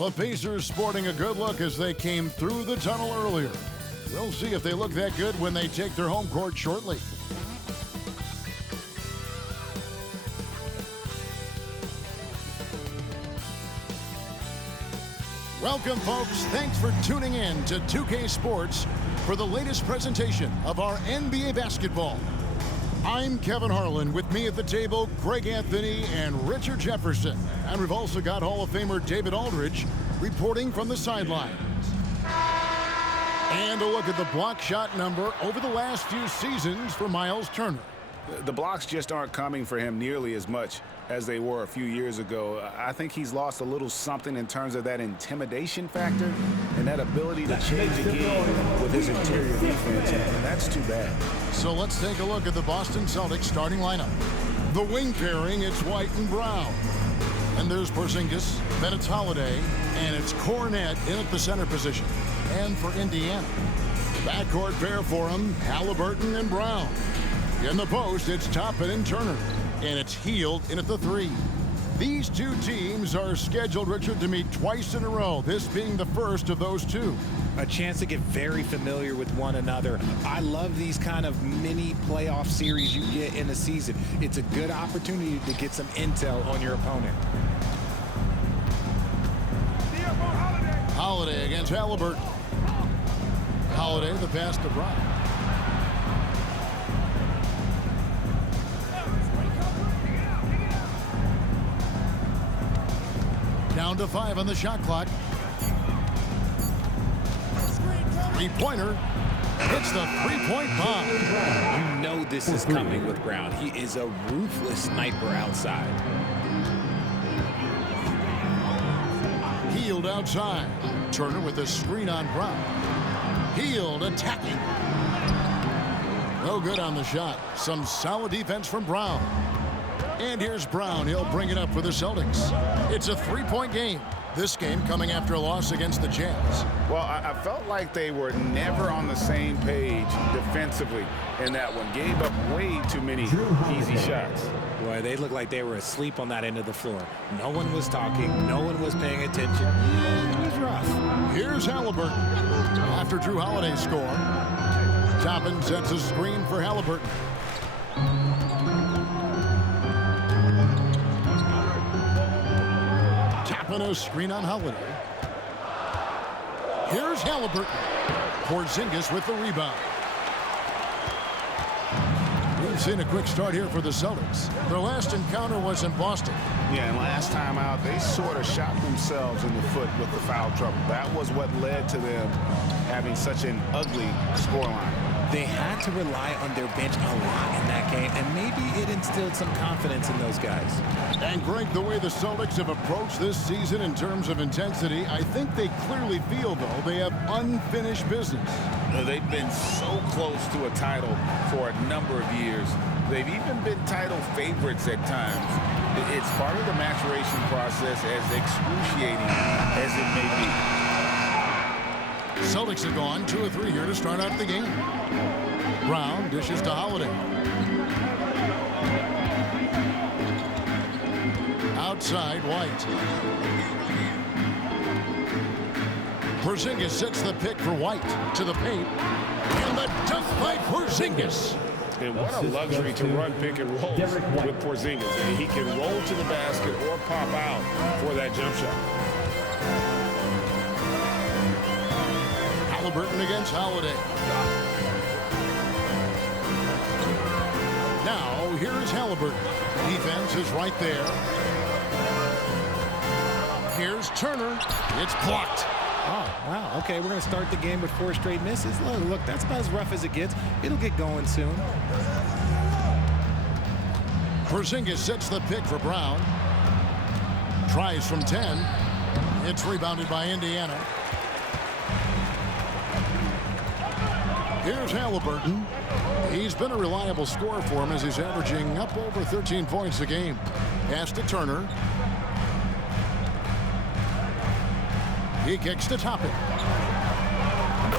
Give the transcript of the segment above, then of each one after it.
The Pacers sporting a good look as they came through the tunnel earlier. We'll see if they look that good when they take their home court shortly. Welcome, folks. Thanks for tuning in to 2K Sports for the latest presentation of our NBA basketball. I'm Kevin Harlan. With me at the table, Greg Anthony and Richard Jefferson. And we've also got Hall of Famer David Aldridge reporting from the sidelines. And a look at the block shot number over the last few seasons for Myles Turner. The blocks just aren't coming for him nearly as much as they were a few years ago. I think he's lost a little something in terms of that intimidation factor and that ability to change the game with his interior defense, and that's too bad. So let's take a look at the Boston Celtics starting lineup. The wing pairing, it's White and Brown. And there's Porzingis, then it's Holiday, and it's Kornet in at the center position. And for Indiana, backcourt pair for him, Halliburton and Brown. In the post, it's Toppin and Turner. And it's Hield in at the 3. These two teams are scheduled, Richard, to meet twice in a row, this being the first of those two. A chance to get very familiar with one another. I love these kind of mini playoff series you get in a season. It's a good opportunity to get some intel on your opponent. Holiday against Halliburton. Holiday, the pass to Brown. Down to 5 on the shot clock. Three-pointer hits the three-point bomb. You know this is coming with Brown. He is a ruthless sniper outside. Hield outside. Turner with a screen on Brown. Hield attacking. No good on the shot. Some solid defense from Brown. And here's Brown. He'll bring it up for the Celtics. It's a three-point game. This game coming after a loss against the Jazz. Well, I felt like they were never on the same page defensively in that one. Gave up way too many easy shots. Boy, they looked like they were asleep on that end of the floor. No one was talking. No one was paying attention. It was rough. Here's Halliburton. After Jrue Holiday score, Toppin sets a screen for Halliburton. A screen on Holiday. Here's Halliburton. Porzingis with the rebound. We've seen a quick start here for the Celtics. Their last encounter was in Boston. Yeah, and last time out, they sort of shot themselves in the foot with the foul trouble. That was what led to them having such an ugly scoreline. They had to rely on their bench a lot in that game, and maybe it instilled some confidence in those guys. And Greg, the way the Celtics have approached this season in terms of intensity, I think they clearly feel, though, they have unfinished business. They've been so close to a title for a number of years. They've even been title favorites at times. It's part of the maturation process, as excruciating as it may be. Celtics have gone 2 or 3 here to start out the game. Brown dishes to Holiday. Outside, White. Porzingis sets the pick for White to the paint. And the dunk by Porzingis. And what a luxury to run pick and rolls with Porzingis. And he can roll to the basket or pop out for that jump shot. Halliburton against Holiday. Now, here's Halliburton. Defense is right there. Here's Turner. It's blocked. Oh, wow. Okay, we're going to start the game with 4 straight misses. Look, that's about as rough as it gets. It'll get going soon. Porzingis sets the pick for Brown. Tries from 10. It's rebounded by Indiana. Here's Halliburton. He's been a reliable scorer for him as he's averaging up over 13 points a game. Pass to Turner. He kicks to Toppin.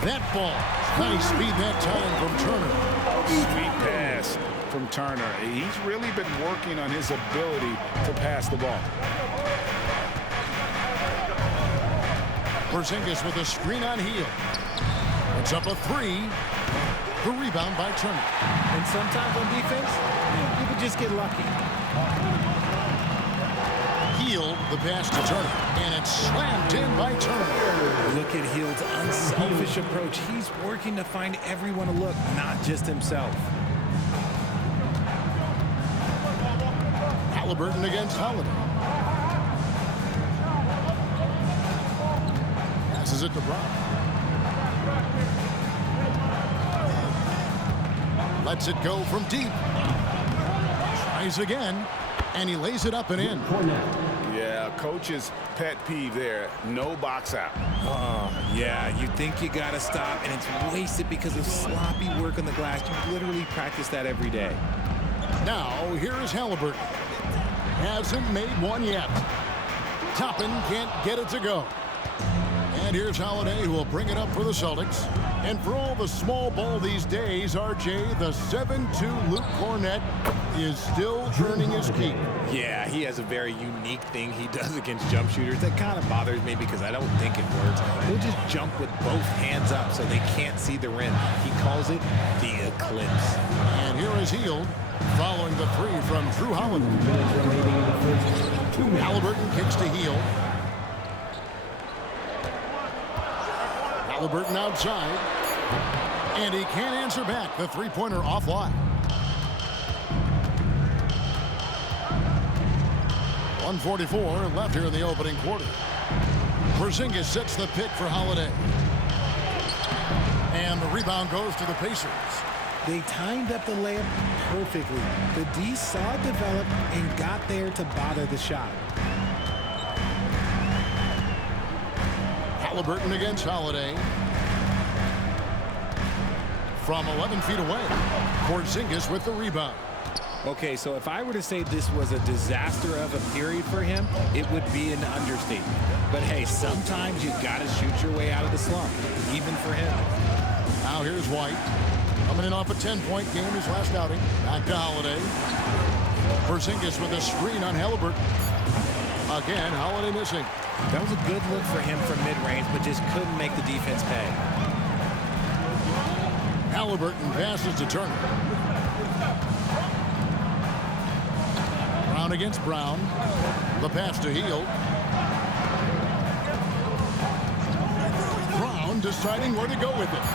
That ball. Nice speed that time from Turner. Sweet pass from Turner. He's really been working on his ability to pass the ball. Porzingis with a screen on Hield. It's up a three. The rebound by Turner. And sometimes on defense, you could just get lucky. Hield, the pass to Turner. And it's slammed in by Turner. Look at Hield's unselfish approach. He's working to find everyone a look, not just himself. Halliburton against Holiday. Passes it to Brown. Lets it go from deep. Tries again, and he lays it up and in. Yeah, coach's pet peeve there. No box out. Oh, yeah, you think you got to stop, and it's wasted because of sloppy work on the glass. You literally practice that every day. Now, here is Halliburton. Hasn't made one yet. Toppin can't get it to go. And here's Holiday, who will bring it up for the Celtics. And for all the small ball these days, RJ, the 7'2" Luke Kornet is still earning his keep. Yeah, he has a very unique thing he does against jump shooters. That kind of bothers me because I don't think it works. He'll just jump with both hands up so they can't see the rim. He calls it the eclipse. And here is Hield, following the three from Drew Holiday. Halliburton kicks to Hield. Halliburton outside. And he can't answer back. The three-pointer offline. 1:44 left here in the opening quarter. Porzingis sets the pick for Holiday. And the rebound goes to the Pacers. They timed up the layup perfectly. The D saw it develop and got there to bother the shot. Halliburton against Holiday. From 11 feet away. Porzingis with the rebound. Okay, so if I were to say this was a disaster of a period for him, it would be an understatement. But hey, sometimes you got to shoot your way out of the slump, even for him. Now here's White. Coming in off a 10-point game his last outing. Back to Holiday. Porzingis with a screen on Halliburton. Again, Holiday missing. That was a good look for him from mid-range, but just couldn't make the defense pay. Halliburton passes to Turner. Brown against Brown. The pass to Hield. Brown deciding where to go with it.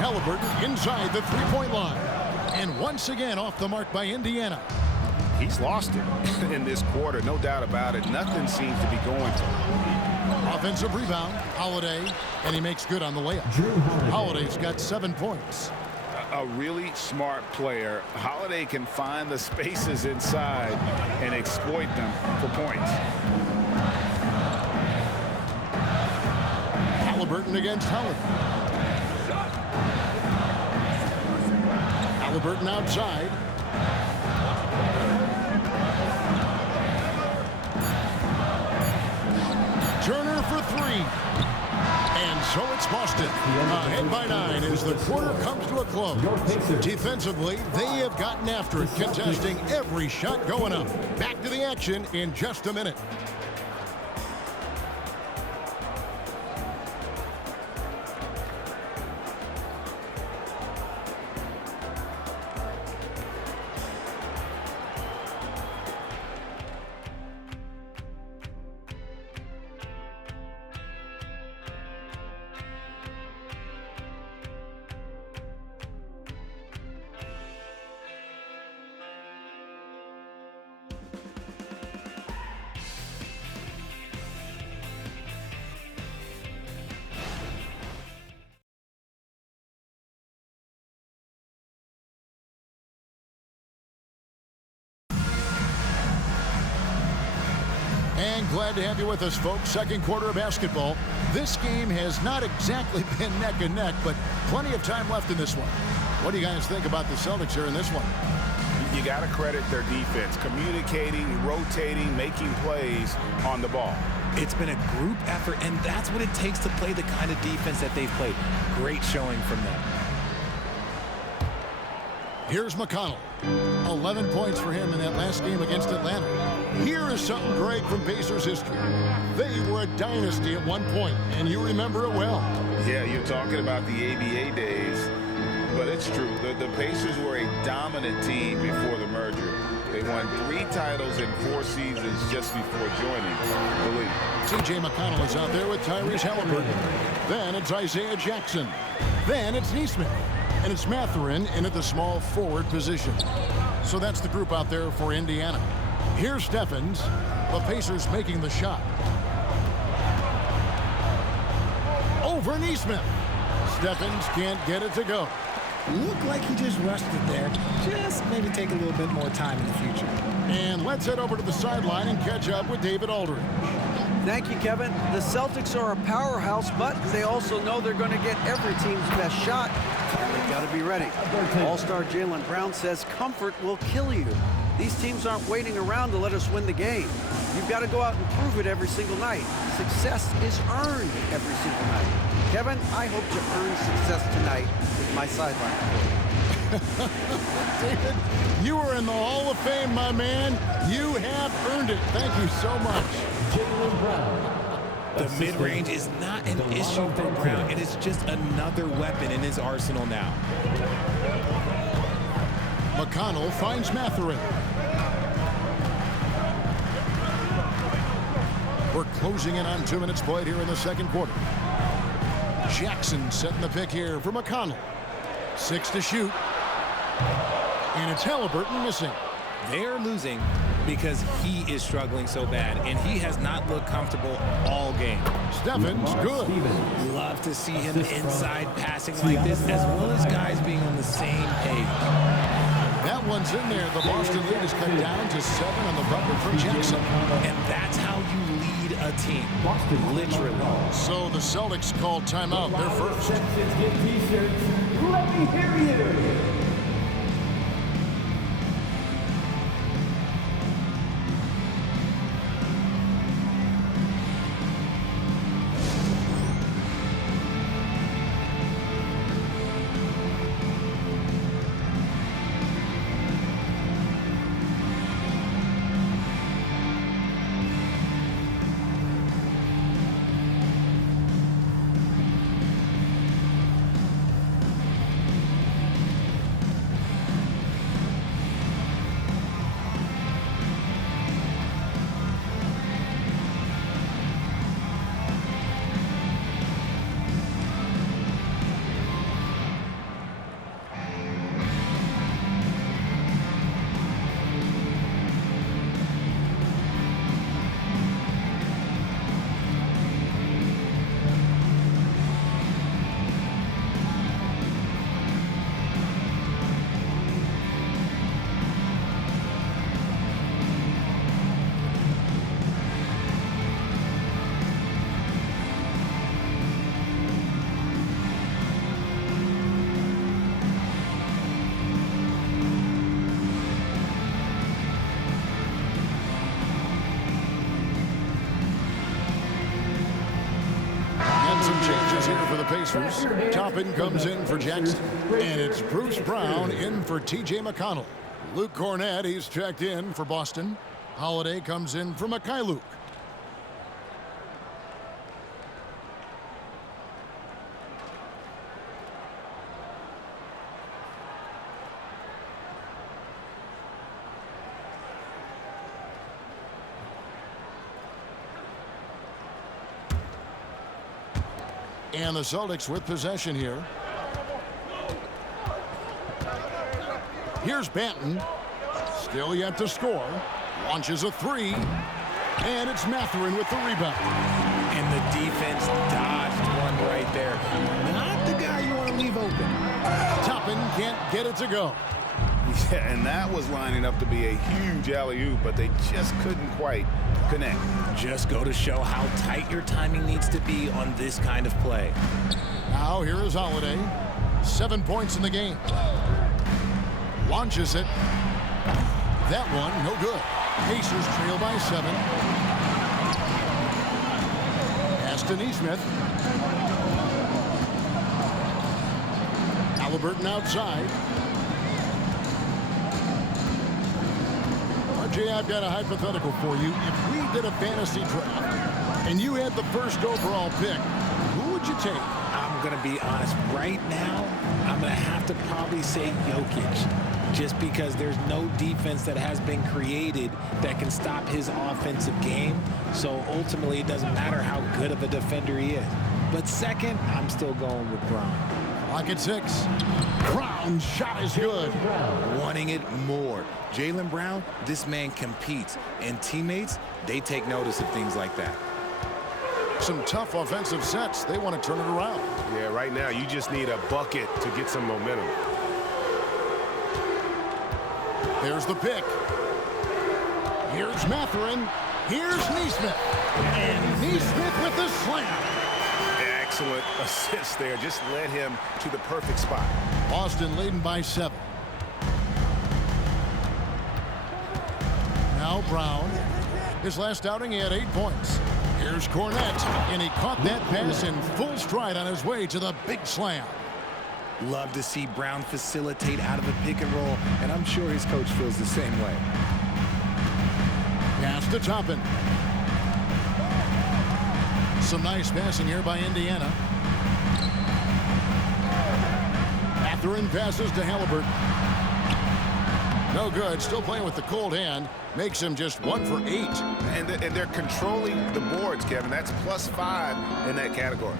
Halliburton inside the three-point line. And once again off the mark by Indiana. He's lost it in this quarter, no doubt about it. Nothing seems to be going to him. Offensive rebound, Holiday, and he makes good on the layup. Holiday's got 7 points. A really smart player. Holiday can find the spaces inside and exploit them for points. Halliburton against Holiday. Halliburton outside. Turner for three. And so it's Boston. Ahead by 9 as the quarter comes to a close. Defensively, they have gotten after it, contesting every shot going up. Back to the action in just a minute. And glad to have you with us, folks. Second quarter of basketball. This game has not exactly been neck and neck, but plenty of time left in this one. What do you guys think about the Celtics here in this one? You got to credit their defense, communicating, rotating, making plays on the ball. It's been a group effort, and that's what it takes to play the kind of defense that they've played. Great showing from them. Here's McConnell. 11 points for him in that last game against Atlanta. Here is Here's something great from Pacers history. They were a dynasty at one point, and you remember it well. Yeah, you're talking about the ABA days, but it's true. The Pacers were a dominant team before the merger. They won 3 titles in 4 seasons just before joining the league. T.J. McConnell is out there with Tyrese Halliburton. Then it's Isaiah Jackson. Then it's Neesmith. And it's Mathurin in at the small forward position. So that's the group out there for Indiana. Here's Steffens. The Pacers making the shot. Over Neesmith. Steffens can't get it to go. Looked like he just rushed it there. Just maybe take a little bit more time in the future. And let's head over to the sideline and catch up with David Aldridge. Thank you, Kevin. The Celtics are a powerhouse, but they also know they're going to get every team's best shot. They've got to be ready. All-star Jaylen Brown says comfort will kill you. These teams aren't waiting around to let us win the game. You've got to go out and prove it every single night. Success is earned every single night. Kevin, I hope to earn success tonight with my sideline. David, you are in the Hall of Fame, my man. You have earned it. Thank you so much. The mid-range is not an issue for Brown. It is just another weapon in his arsenal now. McConnell finds Mathurin. We're closing in on 2 minutes played here in the second quarter. Jackson setting the pick here for McConnell. 6 to shoot. And it's Halliburton missing. They're losing because he is struggling so bad, and he has not looked comfortable all game. Steffens, good. Love to see him inside passing like this, as well as guys being on the same page. That one's in there. The Boston lead is cut down to 7 on the bucket from Jackson. And that's how you lead a team, literally. So the Celtics call timeout. They're first. Let me hear you. Pacers. Toppin comes in for Jackson. And it's Bruce Brown in for T.J. McConnell. Luke Cornett, he's checked in for Boston. Holiday comes in for Mikhailuk. And the Celtics with possession here. Here's Banton. Still yet to score. Launches a 3. And it's Mathurin with the rebound. And the defense dodged one right there. Not the guy you want to leave open. Toppin can't get it to go. Yeah, and that was lining up to be a huge alley-oop, but they just couldn't quite connect. Just go to show how tight your timing needs to be on this kind of play. Now here is Holiday. 7 points in the game. Launches it. That one, no good. Pacers trail by 7. Pass to Neesmith. Halliburton outside. RJ, I've got a hypothetical for you. If we did a fantasy draft and you had the first overall pick, who would you take? I'm going to be honest. Right now, I'm going to have to probably say Jokic, just because there's no defense that has been created that can stop his offensive game. So ultimately, it doesn't matter how good of a defender he is. But second, I'm still going with Brown. Clock at 6. Brown's shot is good. Wanting it more. Jaylen Brown, this man competes. And teammates, they take notice of things like that. Some tough offensive sets. They want to turn it around. Yeah, right now you just need a bucket to get some momentum. There's the pick. Here's Mathurin. Here's Nesmith. And Nesmith with the slam. Excellent assist there. Just led him to the perfect spot. Boston leading by 7. Now Brown. His last outing, he had 8 points. Here's Cornette, and he caught that pass in full stride on his way to the big slam. Love to see Brown facilitate out of a pick and roll, and I'm sure his coach feels the same way. Pass to Toppin. Some nice passing here by Indiana. Mathurin passes to Halliburton. No good. Still playing with the cold hand. Makes him just 1 for 8. And they're controlling the boards, Kevin. That's +5 in that category.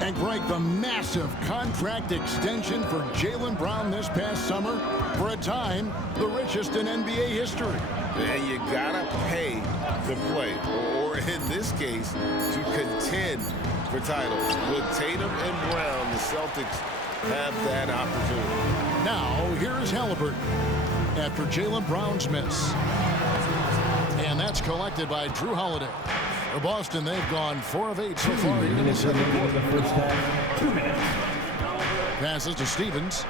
And Greg, the massive contract extension for Jaylen Brown this past summer, for a time, the richest in NBA history. And you gotta pay to play, or in this case, to contend for titles. With Tatum and Brown, the Celtics have that opportunity. Now, here is Halliburton after Jaylen Brown's miss. And that's collected by Drew Holiday. For Boston, they've gone 4 of 8 so far in the second quarter. Passes to Stevens.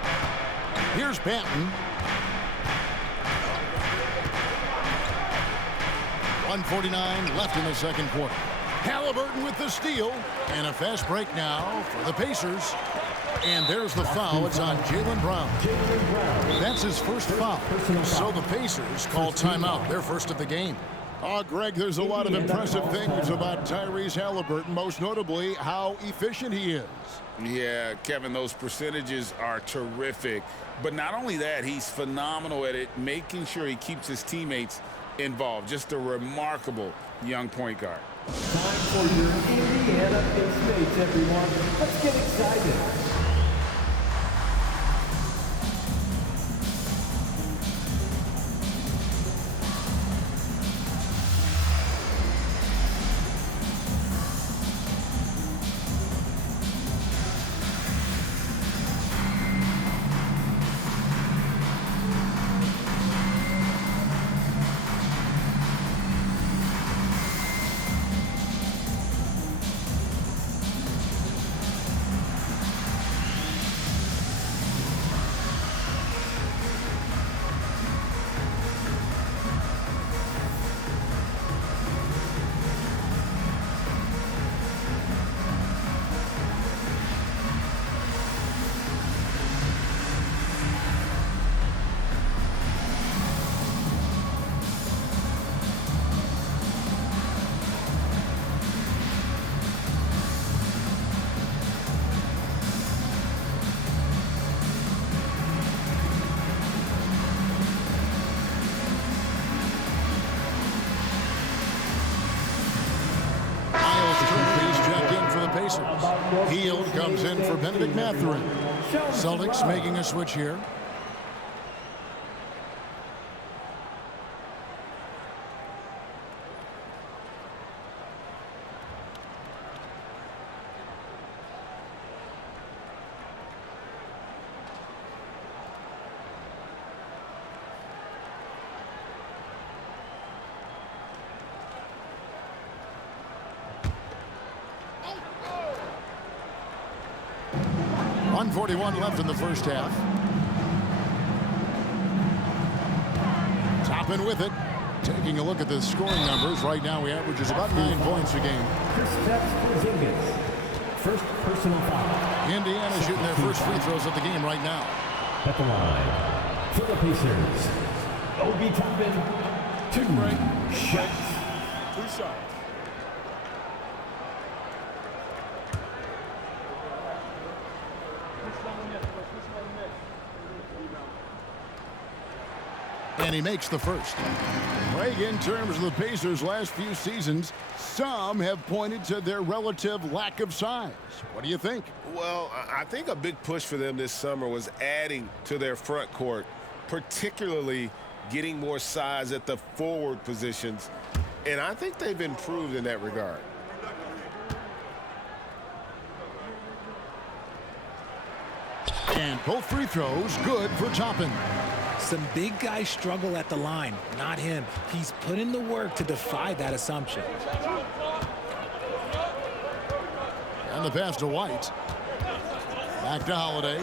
Here's Banton. 1:49 left in the second quarter. Halliburton with the steal. And a fast break now for the Pacers. And there's the foul. It's on Jaylen Brown. That's his first foul. So the Pacers call timeout, their first of the game. Oh, Greg, there's a lot of impressive things about Tyrese Halliburton, most notably how efficient he is. Yeah, Kevin, those percentages are terrific. But not only that, he's phenomenal at it, making sure he keeps his teammates involved. Just a remarkable young point guard. Time for your Indiana Pacers, everyone. Let's get excited. Hield comes in for Benedict Mathurin. Celtics making a switch here. .141 left in the first half. Toppin with it. Taking a look at the scoring numbers. Right now, he averages about 9 points a game. First personal foul. Indiana shooting their first free throws of the game right now. At the line for the Pacers, Obi Toppin. 2 shots. 2 shots. And he makes the first. Craig, in terms of the Pacers' last few seasons, some have pointed to their relative lack of size. What do you think? Well, I think a big push for them this summer was adding to their front court, particularly getting more size at the forward positions. And I think they've improved in that regard. And both free throws good for Toppin. Some big guys struggle at the line, not him. He's put in the work to defy that assumption. And the pass to White. Back to Holiday.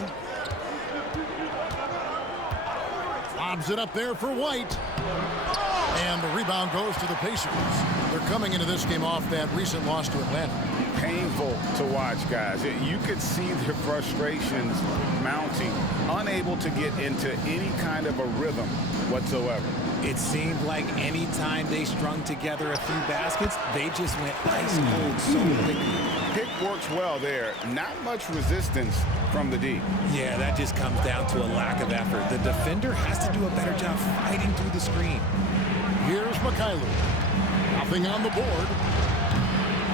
Lobs it up there for White. And the rebound goes to the Pacers. They're coming into this game off that recent loss to Atlanta. Painful to watch, guys. You could see their frustrations mounting, unable to get into any kind of a rhythm whatsoever. It seemed like any time they strung together a few baskets, they just went ice cold so quickly. Pick works well there. Not much resistance from the D. Yeah, that just comes down to a lack of effort. The defender has to do a better job fighting through the screen. Here's Mikhailuk. Nothing on the board.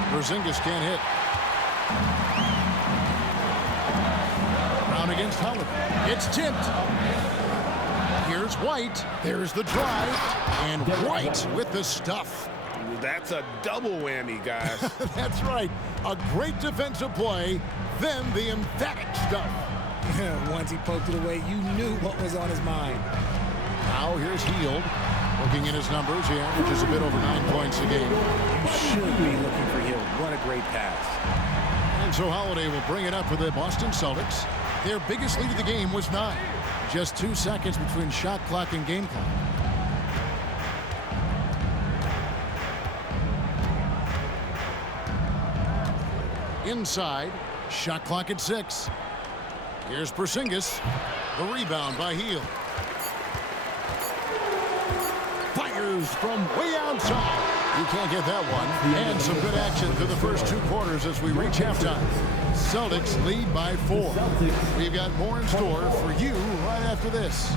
Porzingis can't hit. Brown against Holiday. It's tipped. Here's White. There's the drive. And White with the stuff. That's a double whammy, guys. That's right. A great defensive play, then the emphatic stuff. Once he poked it away, you knew what was on his mind. Now here's Hield. Looking at his numbers, he averages a bit over 9 points a game. You should be looking for Hill. What a great pass. And so Holiday will bring it up for the Boston Celtics. Their biggest lead of the game was 9. Just 2 seconds between shot clock and game clock. Inside, shot clock at 6. Here's Porzingis. The rebound by Hield. Fires from way outside. You can't get that one. And some good action through the first 2 quarters as we reach halftime. Celtics lead by 4. We've got more in store for you right after this.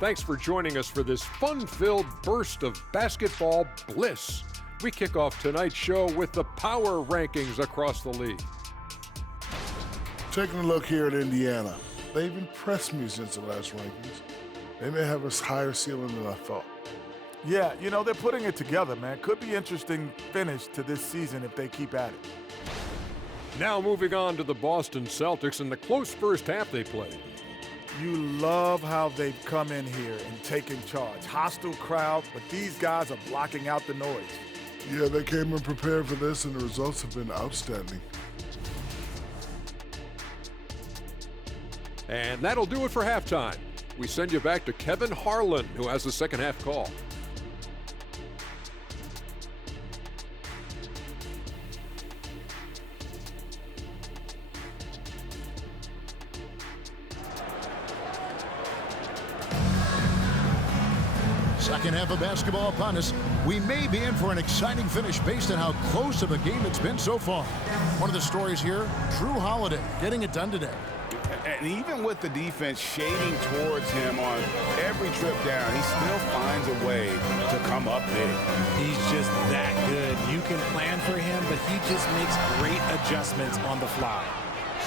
Thanks for joining us for this fun-filled burst of basketball bliss. We kick off tonight's show with the power rankings across the league. Taking a look here at Indiana, they've impressed me since the last rankings. They may have a higher ceiling than I thought. Yeah, you know, they're putting it together, man. Could be interesting finish to this season if they keep at it. Now moving on to the Boston Celtics and the close first half they played. You love how they've come in here and taken charge. Hostile crowd, but these guys are blocking out the noise. Yeah, they came in prepared for this, and the results have been outstanding. And that'll do it for halftime. We send you back to Kevin Harlan, who has the second half call. Second half of basketball upon us. We may be in for an exciting finish based on how close of a game it's been so far. One of the stories here, Drew Holiday getting it done today. And even with the defense shading towards him on every trip down, he still finds a way to come up big. He's just that good. You can plan for him, but he just makes great adjustments on the fly.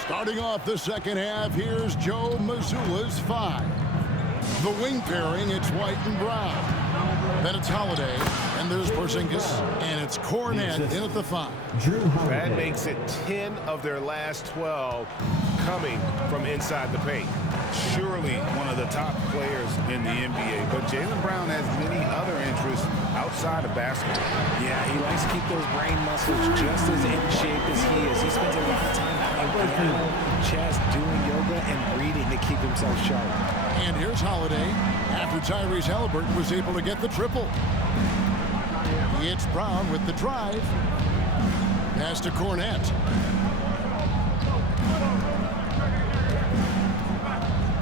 Starting off the second half, here's Joe Mazzulla's 5. The wing pairing, it's White and Brown. Then it's Holiday, And there's Porzingis, and it's Cornet in at the 5. That makes it 10 of their last 12 coming from inside the paint. Surely one of the top players in the NBA, but Jaylen Brown has many other interests outside of basketball. Yeah, he likes to keep those brain muscles just as in shape as he is. He spends a lot of time playing piano, chess, doing yoga, and reading to keep himself sharp. And here's Holiday after Tyrese Halliburton was able to get the triple. It's Brown with the drive. Pass to Cornet.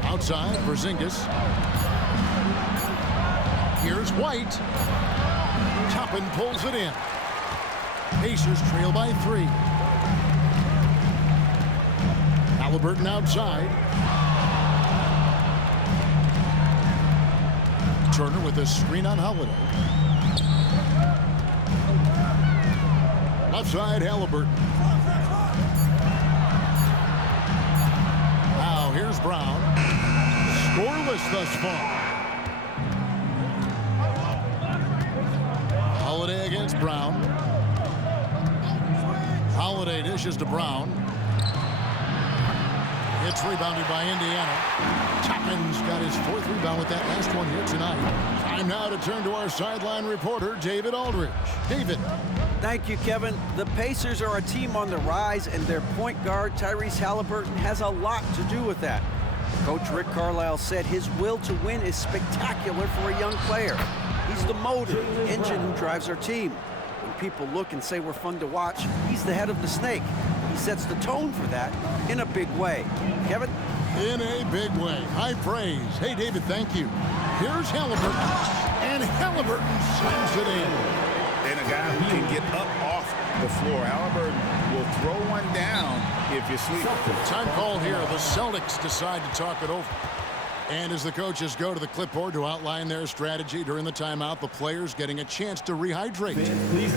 Outside, Porzingis. Here's White. Toppin pulls it in. Pacers trail by 3. Halliburton outside. Turner with a screen on Holiday. Left side, Halliburton. Now here's Brown. Scoreless thus far. Holiday against Brown. Holiday dishes to Brown. It's rebounded by Indiana. Toppin's got his 4th rebound with that last one here tonight. Time now to turn to our sideline reporter, David Aldridge. David. Thank you, Kevin. The Pacers are a team on the rise, and their point guard, Tyrese Halliburton, has a lot to do with that. Coach Rick Carlisle said his will to win is spectacular for a young player. He's the motor, engine who drives our team. When people look and say we're fun to watch, he's the head of the snake. He sets the tone for that in a big way. Kevin? In a big way. High praise. Hey, David, thank you. Here's Halliburton. And Halliburton slams it in. And a guy who can get up off the floor. Halliburton will throw one down if you sleep. Time call here. The Celtics decide to talk it over. And as the coaches go to the clipboard to outline their strategy during the timeout, the players getting a chance to rehydrate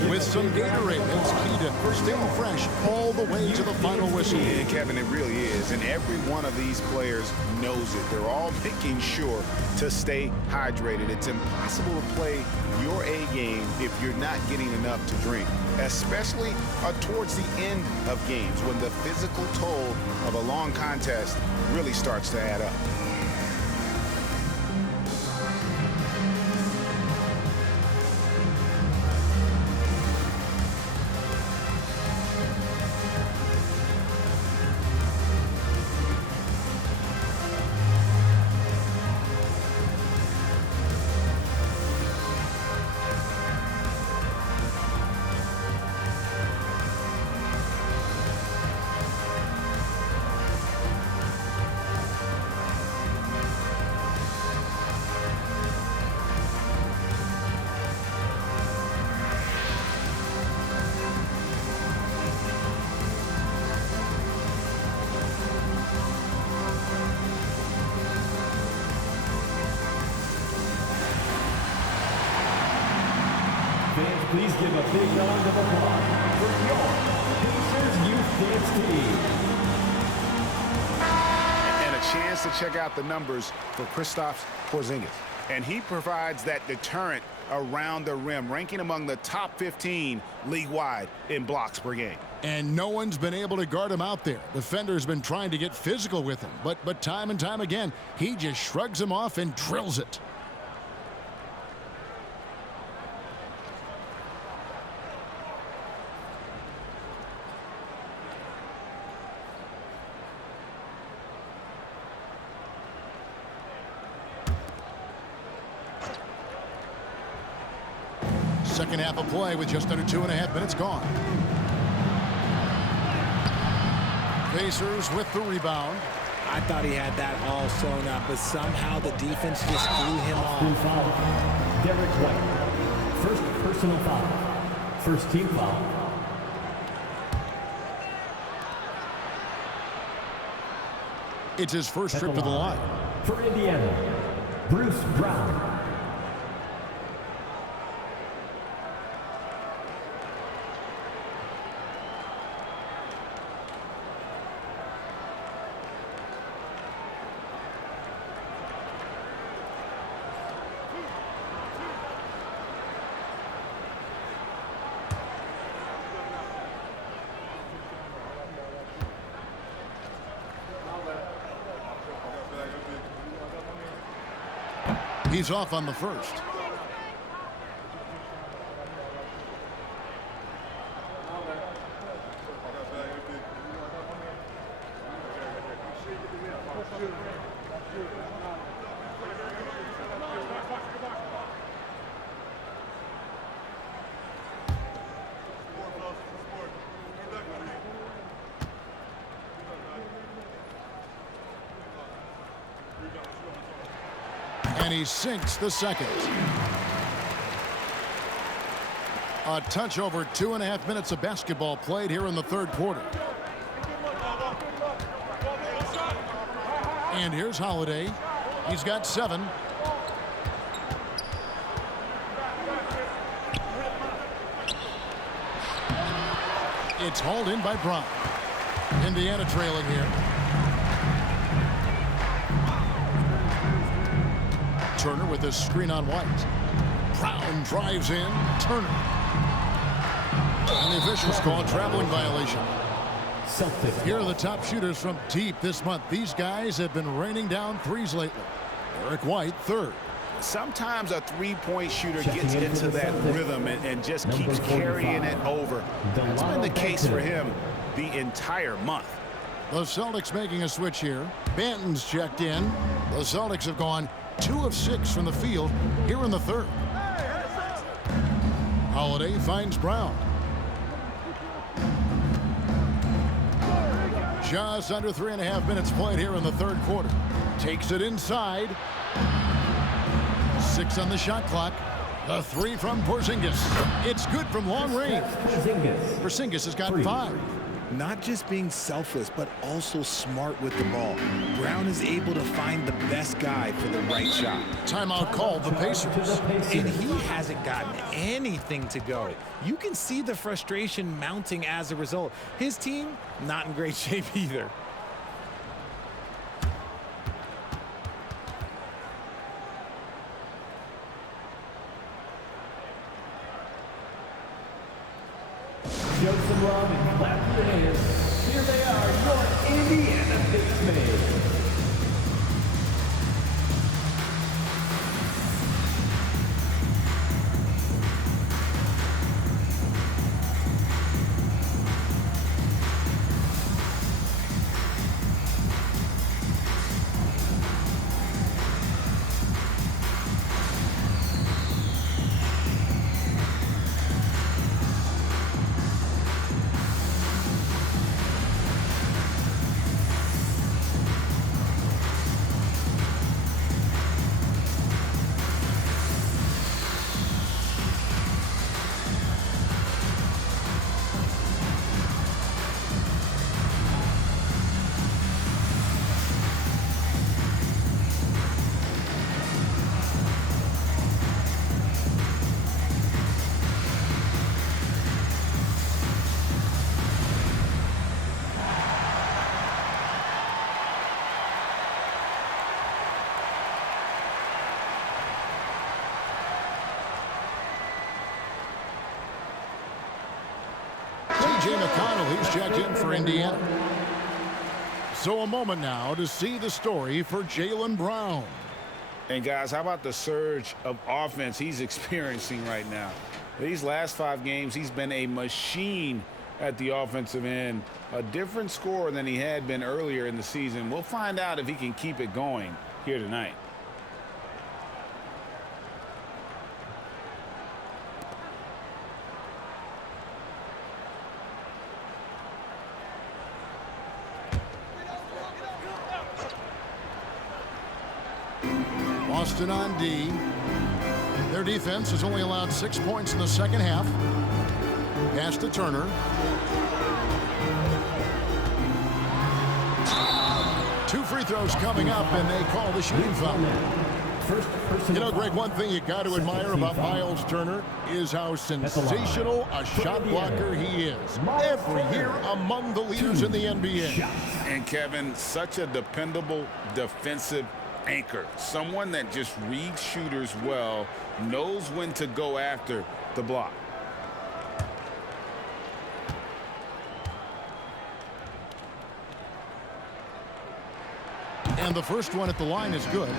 with some Gatorade. That's key to staying fresh all the way to the final whistle. Yeah, Kevin, it really is. And every one of these players knows it. They're all making sure to stay hydrated. It's impossible to play your A game if you're not getting enough to drink, especially towards the end of games when the physical toll of a long contest really starts to add up. Please give a big round of applause for your Pacers Youth Dance Team. And a chance to check out the numbers for Kristaps Porzingis. And he provides that deterrent around the rim, ranking among the top 15 league-wide in blocks per game. And no one's been able to guard him out there. Defender's been trying to get physical with him, but time and time again, he just shrugs him off and drills it. Second half of play with just under 2.5 minutes gone. Pacers with the rebound. I thought he had that all sewn up, but somehow the defense just threw him off. Foul. Derek White. First personal foul. First team foul. It's his first trip to the line. For Indiana, Bruce Brown. He's off on the first. And he sinks the second. A touch over 2.5 minutes of basketball played here in the third quarter. And here's Holiday. He's got 7. It's hauled in by Brown. Indiana trailing here. Turner with his screen on White. Brown drives in. Turner. And the officials call a traveling violation. Here are the top shooters from deep this month. These guys have been raining down threes lately. Eric White, 3rd. Sometimes a three-point shooter gets into that rhythm and just keeps carrying it over. That's been the case for him the entire month. The Celtics making a switch here. Banton's checked in. The Celtics have gone 2 of 6 from the field here in the third. Holiday finds Brown. Just under 3.5 minutes played here in the third quarter. Takes it inside. 6 on the shot clock. The 3 from Porzingis. It's good from long range. Porzingis has got 5. Not just being selfless, but also smart with the ball. Brown is able to find the best guy for the right shot. Timeout called the Pacers. And he hasn't gotten anything to go. You can see the frustration mounting as a result. His team, not in great shape either. Joseph Robin, clap your hands. Here they are, your Indiana Pacers. T.J. McConnell, he's checked in for Indiana. So a moment now to see the story for Jaylen Brown. And guys, how about the surge of offense he's experiencing right now? These last 5 games, he's been a machine at the offensive end. A different scorer than he had been earlier in the season. We'll find out if he can keep it going here tonight. Boston on D. Their defense has only allowed 6 points in the second half. Pass to Turner. Two free throws coming up, and they call the shooting foul. You know, Greg, one thing you got to admire about Miles Turner is how sensational a shot blocker he is. Every year among the leaders in the NBA. And Kevin, such a dependable defensive anchor. Someone that just reads shooters well, knows when to go after the block. And the first one at the line is good.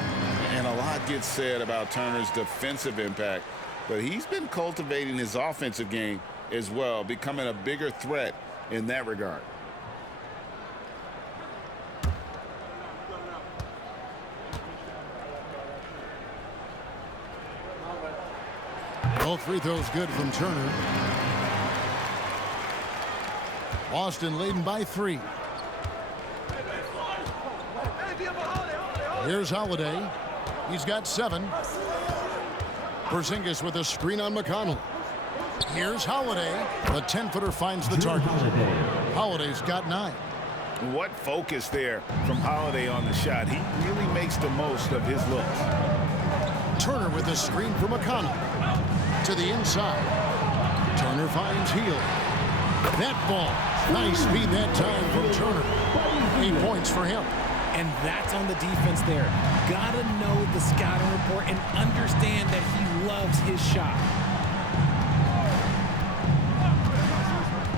And a lot lot gets said about Turner's defensive impact, but he's been cultivating his offensive game as well, becoming a bigger threat in that regard. All free throws good from Turner. Boston leading by 3. Here's Holiday. He's got 7. Porzingis with a screen on McConnell. Here's Holiday. The 10-footer finds the target. Holiday's got 9. What focus there from Holiday on the shot. He really makes the most of his looks. Turner with a screen for McConnell. To the inside. Turner finds Hield. That ball. Nice feed that time from Turner. 8 points for him. And that's on the defense there. Gotta know the scouting report and understand that he loves his shot.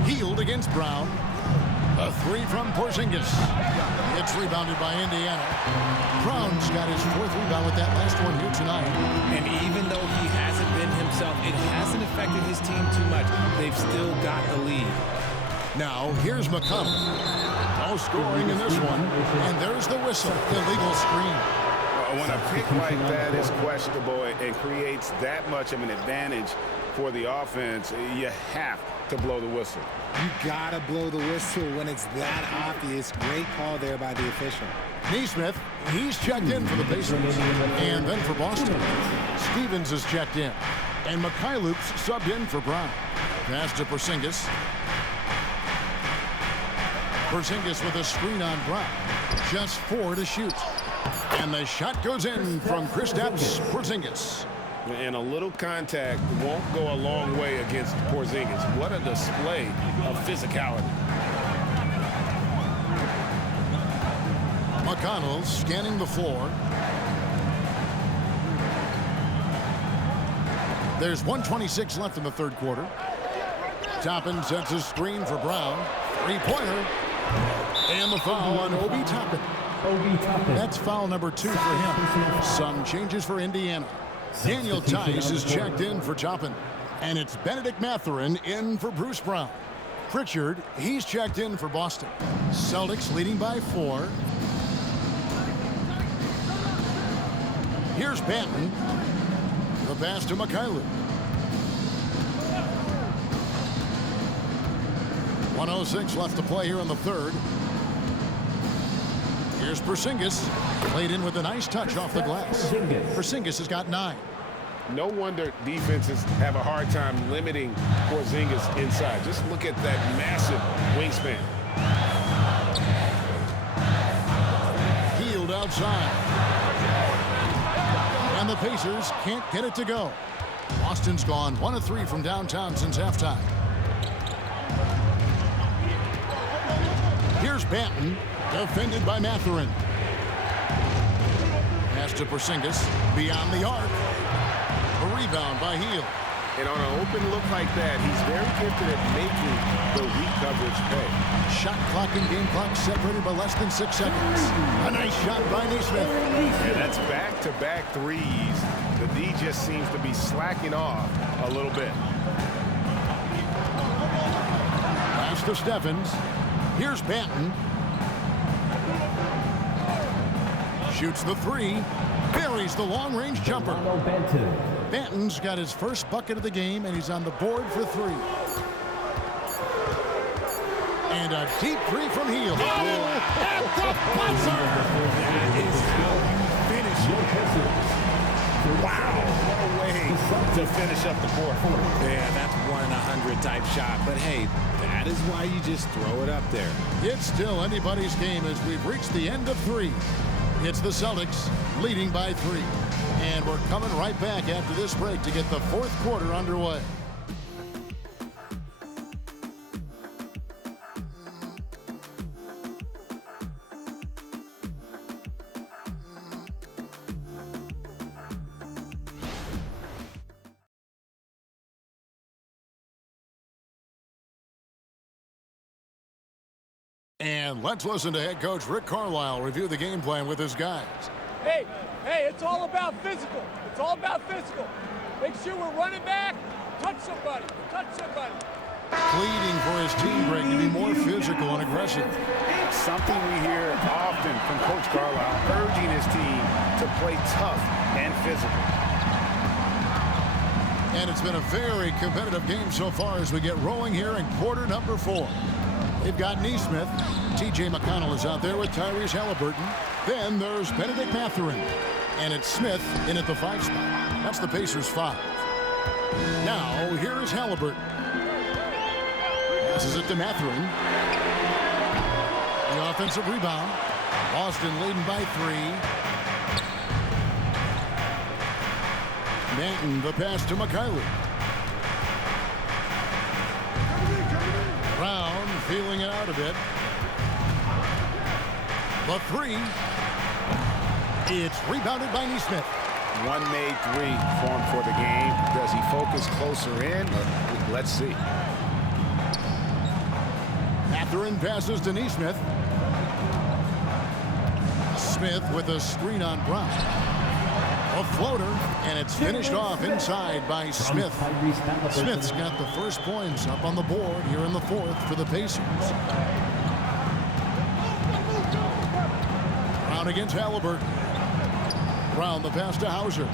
Hield against Brown. A 3 from Porzingis. It's rebounded by Indiana. Brown's got his 4th rebound with that last one here tonight. And even though he hasn't been himself, it hasn't affected his team too much. They've still got the lead. Now, here's McConnell. No scoring in this one. And there's the whistle. Illegal screen. When a pick like that is questionable and creates that much of an advantage for the offense, you have to blow the whistle. You gotta blow the whistle when it's that obvious. Great call there by the official. Nesmith, he's checked in for the Pacers. And then for Boston, Stevens is checked in. And Mikhailov's subbed in for Brown. Pass to Porzingis. Porzingis with a screen on Brown. Just 4 to shoot. And the shot goes in from Kristaps Porzingis. And a little contact won't go a long way against Porzingis. What a display of physicality. McConnell scanning the floor. There's 1:26 left in the 3rd quarter. Toppin sets a screen for Brown. 3-pointer. And the foul on Obi Toppin. That's foul number 2 for him. Some changes for Indiana. Daniel Tice is checked in for Toppin. And it's Benedict Mathurin in for Bruce Brown. Pritchard, he's checked in for Boston. Celtics leading by 4. Here's Banton. The pass to Mikhailuk. 1:06 left to play here in the 3rd. Here's Porzingis. Played in with a nice touch off the glass. Porzingis has got 9. No wonder defenses have a hard time limiting Porzingis inside. Just look at that massive wingspan. Hield outside. And the Pacers can't get it to go. Boston's gone 1 of 3 from downtown since halftime. Here's Banton, defended by Mathurin. Pass to Porzingis, beyond the arc. A rebound by Hield. And on an open look like that, he's very gifted at making the weak coverage pay. Shot clock and game clock separated by less than 6 seconds. A nice shot by Nesmith. Yeah, that's back-to-back threes. The D just seems to be slacking off a little bit. Pass to Steffens. Here's Banton. Shoots the 3. Buries the long-range jumper. Banton's got his first bucket of the game, and he's on the board for 3. And a deep 3 from Hield. Oh, at the buzzer! That is how you finish it. Wow, what a way to finish up the 4th. Yeah, that's 1 in 100 type shot. But hey, that is why you just throw it up there. It's still anybody's game as we've reached the end of 3. It's the Celtics leading by 3. And we're coming right back after this break to get the 4th quarter underway. And let's listen to head coach Rick Carlisle review the game plan with his guys. Hey, it's all about physical. It's all about physical. Make sure we're running back. Touch somebody. Pleading for his team, Greg, to be more physical and aggressive. Something we hear often from Coach Carlisle, urging his team to play tough and physical. And it's been a very competitive game so far as we get rolling here in quarter number 4. They've got Neesmith. T.J. McConnell is out there with Tyrese Halliburton. Then there's Benedict Mathurin. And it's Smith in at the 5 spot. That's the Pacers' 5. Now, here is Halliburton. Passes it to Mathurin. The offensive rebound. Boston leading by 3. Manton, the pass to Mikhailiuk. Brown feeling it out a bit. The 3. It's rebounded by Neesmith. One made 3 formed for the game. Does he focus closer in? Let's see. Mathurin passes to Neesmith. Smith with a screen on Brown. A floater, and it's finished off inside by Smith. Smith's got the first points up on the board here in the 4th for the Pacers. Brown against Halliburton. Brown the pass to Hauser.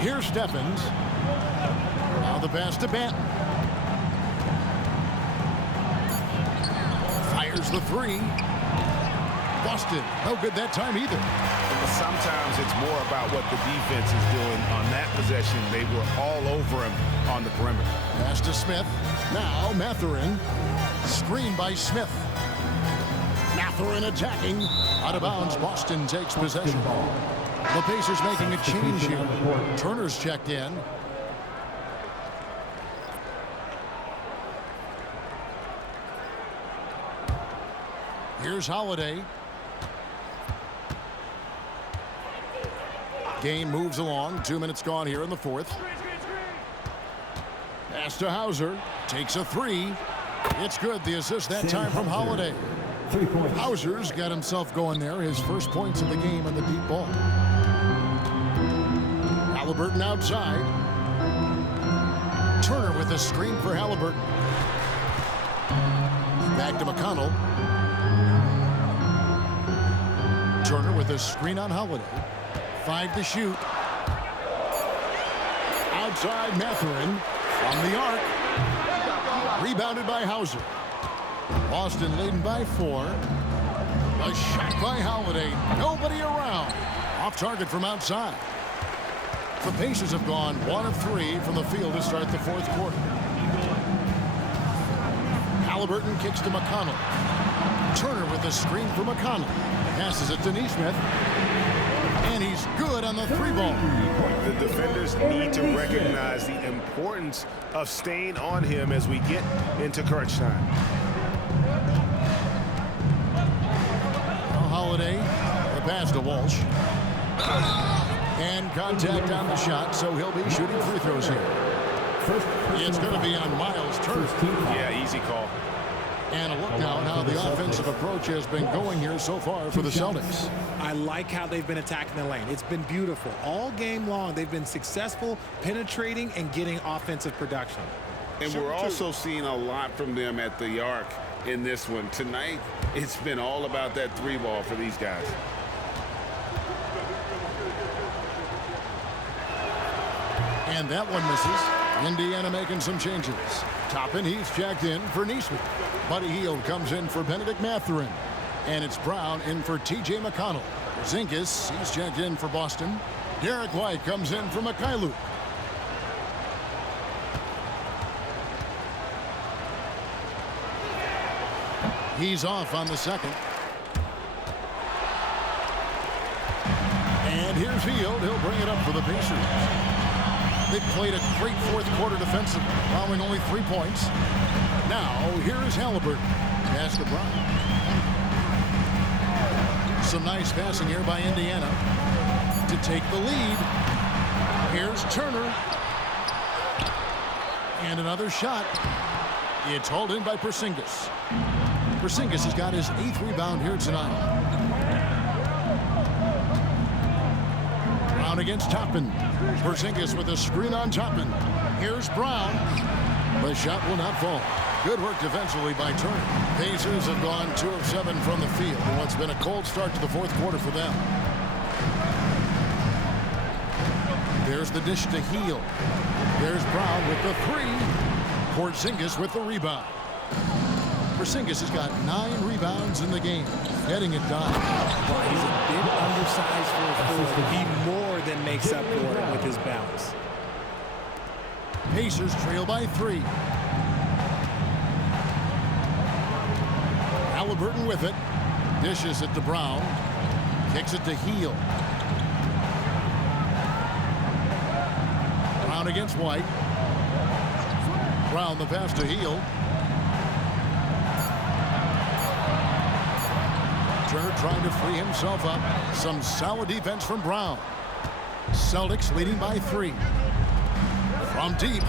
Here's Stephens. Now the pass to Banton. Fires the 3. Busted. No good that time either. Sometimes it's more about what the defense is doing on that possession. They were all over him on the perimeter. Pass to Smith. Now Mathurin. Screen by Smith. Mathurin attacking. Out of bounds. Boston takes possession. The Pacers making a change here. Turner's checked in. Here's Holiday. Game moves along. 2 minutes gone here in the 4th. Pass to Hauser. Takes a 3. It's good. The assist that time from Holiday. 3 points. Hauser's got himself going there. His first points of the game on the deep ball. Halliburton outside. Turner with a screen for Halliburton. Back to McConnell. Turner with a screen on Holiday. 5 to shoot. Outside Mathurin from the arc. Rebounded by Hauser. Boston leading by 4. A shot by Holiday. Nobody around. Off target from outside. The Pacers have gone 1 of 3 from the field to start the 4th quarter. Halliburton kicks to McConnell. Turner with a screen for McConnell. Passes it to Neesmith. And he's good on the 3 ball. The defenders need to recognize the importance of staying on him as we get into crunch time. Holiday, the pass to Walsh. And contact on the shot, so he'll be shooting free throws here. It's going to be on Miles Turner. Yeah, easy call. And a look now at how the offensive approach has been going here so far for the Celtics. I like how they've been attacking the lane. It's been beautiful. All game long, they've been successful penetrating and getting offensive production. And we're also seeing a lot from them at the arc in this one. Tonight, it's been all about that 3 ball for these guys. And that one misses. Indiana making some changes. Toppin, he's checked in for Neesmith. Buddy Hield comes in for Benedict Mathurin. And it's Brown in for T.J. McConnell. Porzingis, he's checked in for Boston. Derek White comes in for Mikhailiuk. He's off on the second. And here's Hield. He'll bring it up for the Pacers. They played a great 4th quarter defensively, allowing only 3 points. Now, here is Halliburton. Pass to Brown. Some nice passing here by Indiana to take the lead. Here's Turner. And another shot. It's hauled in by Porzingis. Porzingis has got his 8th rebound here tonight. Brown against Toppin. Porzingis with a screen on Toppin. Here's Brown. The shot will not fall. Good work defensively by Turner. Pacers have gone 2 of 7 from the field in what's been a cold start to the 4th quarter for them. There's the dish to Hield. There's Brown with the 3. Porzingis with the rebound. Porzingis has got 9 rebounds in the game. Heading it down. Well, he's a bit undersized for a forward. He more than makes up for it with his bounce. Pacers trail by 3. Halliburton with it. Dishes it to Brown. Kicks it to Hield. Brown against White. Brown the pass to Hield. Turner trying to free himself up. Some solid defense from Brown. Celtics leading by 3. From deep.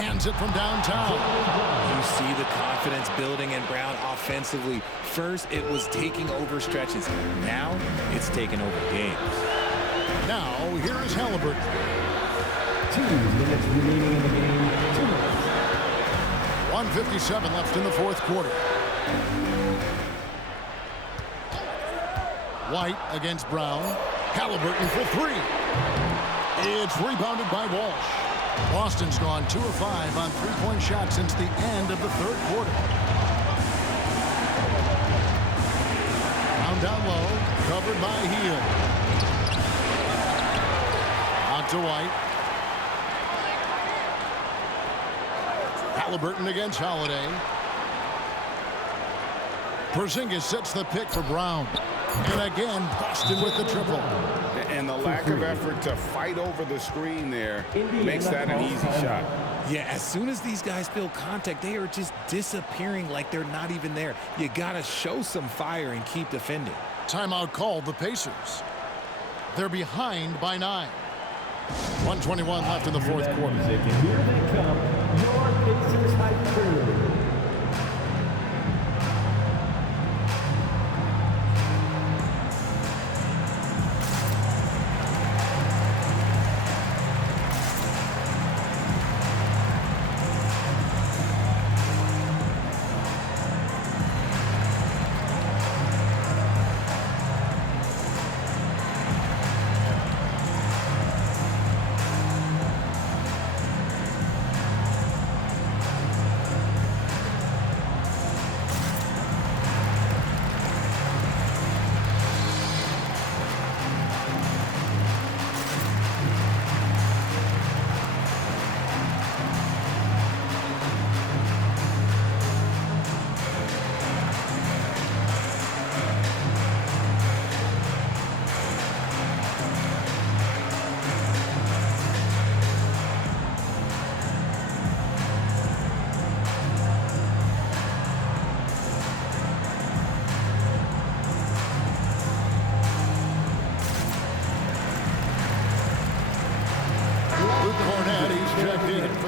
Hands it from downtown. You see the confidence building in Brown offensively. First, it was taking over stretches. Now, it's taking over games. Now, here is Halliburton. 2 minutes remaining in the game. 2 minutes. 1:57 left in the 4th quarter. White against Brown. Halliburton for 3. It's rebounded by Walsh. Boston's gone 2 of 5 on 3-point shots since the end of the 3rd quarter. Down low, covered by Hield. Out to White. Halliburton against Holiday. Porzingis sets the pick for Brown. And again, Boston with the triple. And the lack of effort to fight over the screen there makes that an easy shot. Yeah, as soon as these guys feel contact, they are just disappearing like they're not even there. You got to show some fire and keep defending. Timeout called the Pacers. They're behind by 9. 1:21 left in the 4th quarter. Here they come, your Pacers hype crew.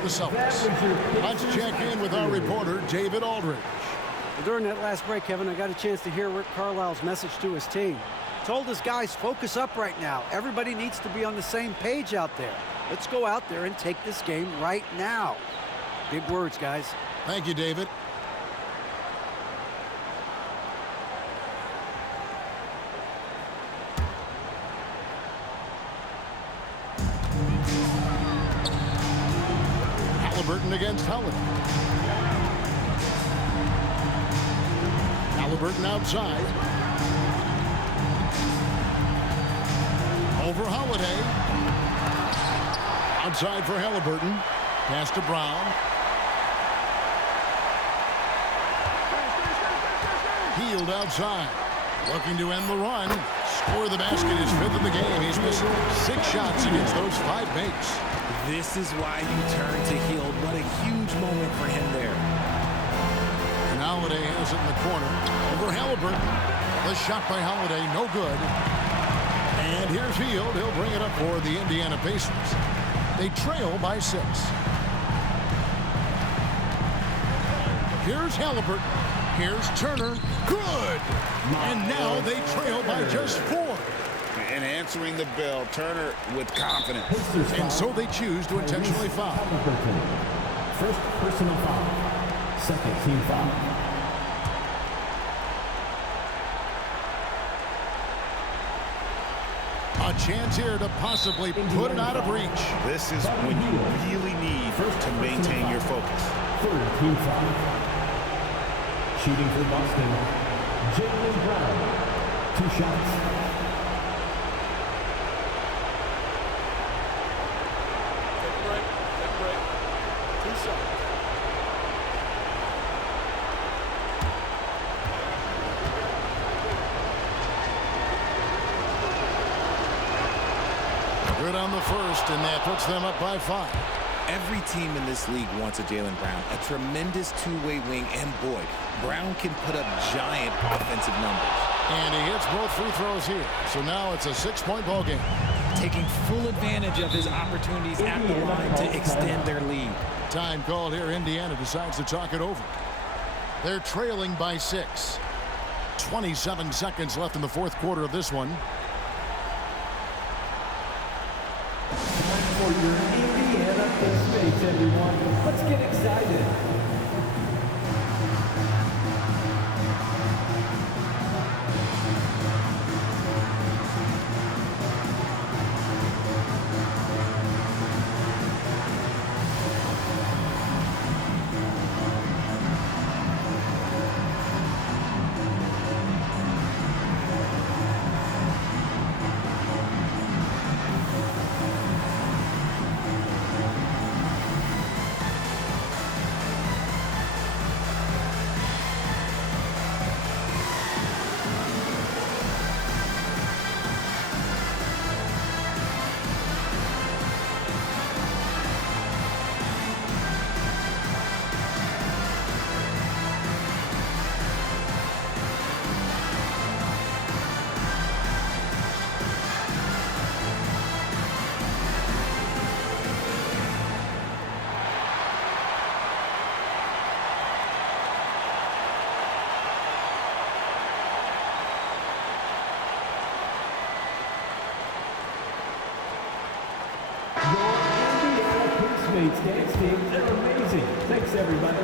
Celtics. Let's check in with our reporter, David Aldridge. Well, during that last break, Kevin, I got a chance to hear Rick Carlisle's message to his team. Told his guys, focus up right now. Everybody needs to be on the same page out there. Let's go out there and take this game right now. Big words, guys. Thank you, David. Halliburton against Holiday. Halliburton outside. Over Holiday. Outside for Halliburton. Pass to Brown. Hield outside. Looking to end the run. Score the basket. His 5th in the game. He's missed 6 shots against those 5 makes. This is why you turn to Hield. What a huge moment for him there. And Holiday has it in the corner. Over Halliburton. The shot by Holiday, no good. And here's Hield. He'll bring it up for the Indiana Pacers. They trail by 6. Here's Halliburton. Here's Turner. Good. And now they trail by just 4. And answering the bell, Turner with confidence. And so they choose to intentionally foul. First personal foul. Second team foul. A chance here to possibly put it out of reach. This is when you really need to maintain your focus. Third team foul. Shooting for Boston, Jaylen Brown. 2 shots. Take a break. Take a break. 2 shots. Good on the first, and that puts them up by 5. Every team in this league wants a Jaylen Brown, a tremendous two-way wing, and boy, Brown can put up giant offensive numbers. And he hits both free throws here. So now it's a 6-point ball game. Taking full advantage of his opportunities at the line to extend their lead. Time called here. Indiana decides to talk it over. They're trailing by 6. 27 seconds left in the fourth quarter of this one. For your Indiana Pacemates, everyone. Let's get excited. Dance team, they're amazing. Thanks, everybody.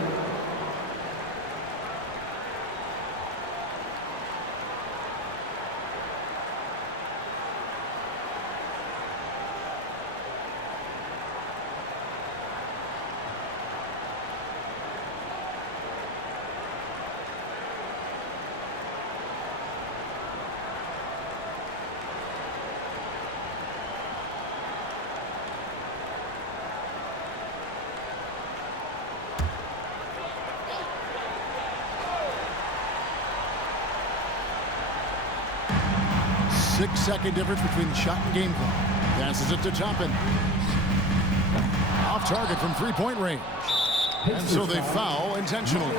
Six-second difference between the shot and game clock. Passes it to Toppin. Off target from three-point range. And so they foul intentionally.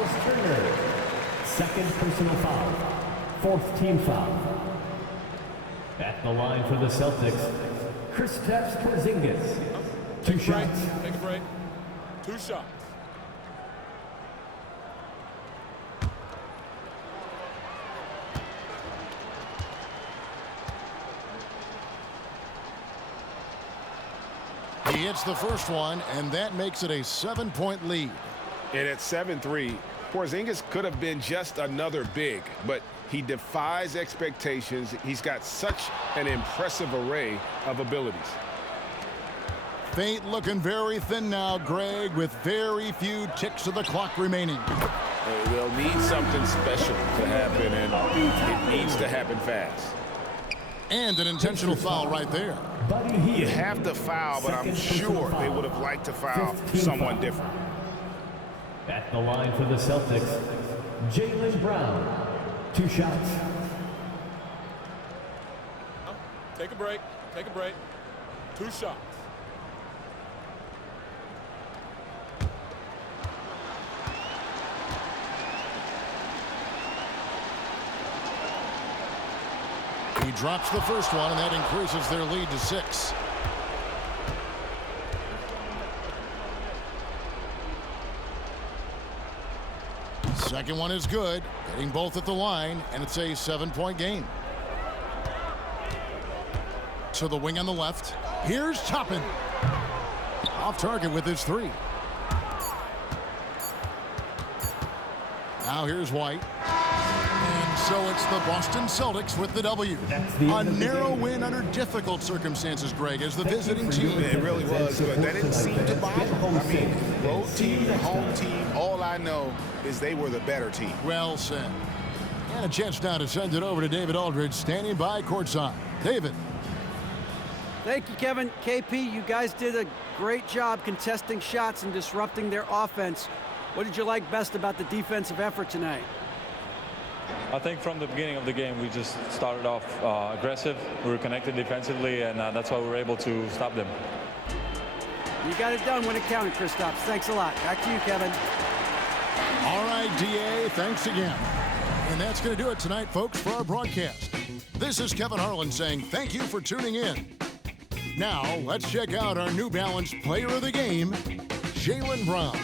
Second personal foul. Fourth team foul. At the line for the Celtics, Kristaps Porzingis. 2 shots. Take a break. 2 shots. He hits the first one, and that makes it a 7-point lead. And at 7-3, Porzingis could have been just another big, but he defies expectations. He's got such an impressive array of abilities. Fate looking very thin now, Greg, with very few ticks of the clock remaining. They'll need something special to happen, and it needs to happen fast. And an intentional foul right there. You have to foul, but I'm sure they would have liked to foul someone different. At the line for the Celtics, Jaylen Brown. 2 shots. Take a break. Take a break. 2 shots. He drops the first one, and that increases their lead to 6. Second one is good. Getting both at the line, and it's a 7-point game. To the wing on the left. Here's Toppin. Off target with his 3. Now here's White. And so it's the Boston Celtics with the W. A narrow win under difficult circumstances, Greg, as the visiting team. It really was, but that didn't seem to bother them. I mean, road team, home team, all I know is they were the better team. Well said. And a chance now to send it over to David Aldridge, standing by courtside. David. Thank you, Kevin. KP, you guys did a great job contesting shots and disrupting their offense. What did you like best about the defensive effort tonight? I think from the beginning of the game, we just started off aggressive. We were connected defensively, and that's why we were able to stop them. You got it done when it counted, Kristaps. Thanks a lot. Back to you, Kevin. All right, DA, thanks again. And that's going to do it tonight, folks, for our broadcast. This is Kevin Harlan saying thank you for tuning in. Now, let's check out our New Balance Player of the Game, Jaylen Brown.